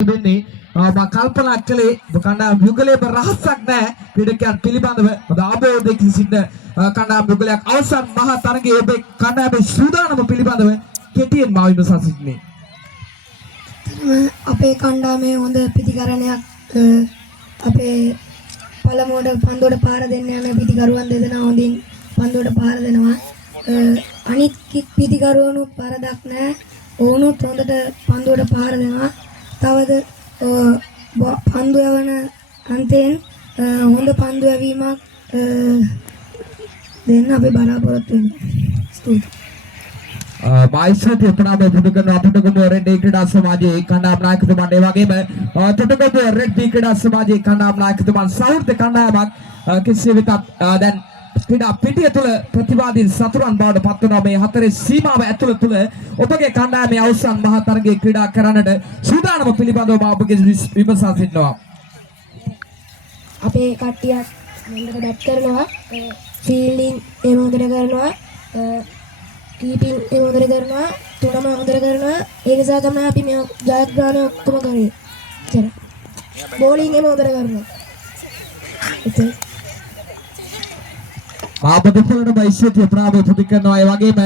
වෙන්නේ මම කල්පනා කළේ කණ්ඩායම් යුගලයේ රහසක් නැහැ ක්‍රීඩකයන් පිළිබඳව හොඳ ආභෝධයකින් සිටින කණ්ඩායම් යුගලයක් අවසන් මහා තරගයේ ඔබේ කණ්ඩායමේ සූදානම පිළිබඳව කෙටියෙන් මා විමසා සිටින්නේ. අපේ කණ්ඩායමේ හොඳ පිතිකරණයක් අපේ පළමුවට පන්දුවට පාර දෙන්න යන පිතිකරුවන් දෙදෙනා හොඳින් පන්දුවට පාර දෙනවා. අනිත් පිතිකරුවනුත් පරදක් නැහැ. ඔවුනුත් හොඳට පන්දුවට පාර දෙනවා. තවද පන්දු යවන අන්තයෙන් හොඳ පන්දු යැවීමක් දෙන්න අපි බලාපොරොත්තු වෙනවා. ස්තුතියි. මායිස්ටර් ප්‍රණාම පුදු කරන අපටගම රෙඩ් ක්‍රීඩා සමාජයේ කණ්ඩායම් නායකතුමන් ඒ වගේම තොටගම රෙඩ් ක්‍රීඩා සමාජයේ කණ්ඩායම් නායකතුමන් සෞර්ථ කණ්ඩායමක් කෙසේ වෙතත් දැන් ක්‍රීඩා පිටිය තුළ ප්‍රතිවාදීන් සතුරන් බවට පත් වෙනවා. මේ හතරේ සීමාව ඇතුළත තුළ ඔබගේ කණ්ඩායමේ අවසන් මහා තරගයේ ක්‍රීඩා කරන්නට සූදානම පිළිබඳව මා ඔබගේ විමසා සිටිනවා. අපේ කට්ටියක් මෙන්නට බැට් කරනවා, ෆීල්ඩින් ඒ මොහොතේ කරනවා, කීපින් ඒ මොහොතේ කරනවා, තුනම මොහොතේ කරනවා. ඒ නිසා තමයි අපි මේ ජයග්‍රහණය ඔක්කොම කරේ. ඉතින් බෝලින් ඒ මොහොතේ කරනවා. ඉතින් ආපදපුරන මයිස්ටර් ප්‍රණාම පුදු කරනවා. ඒ වගේම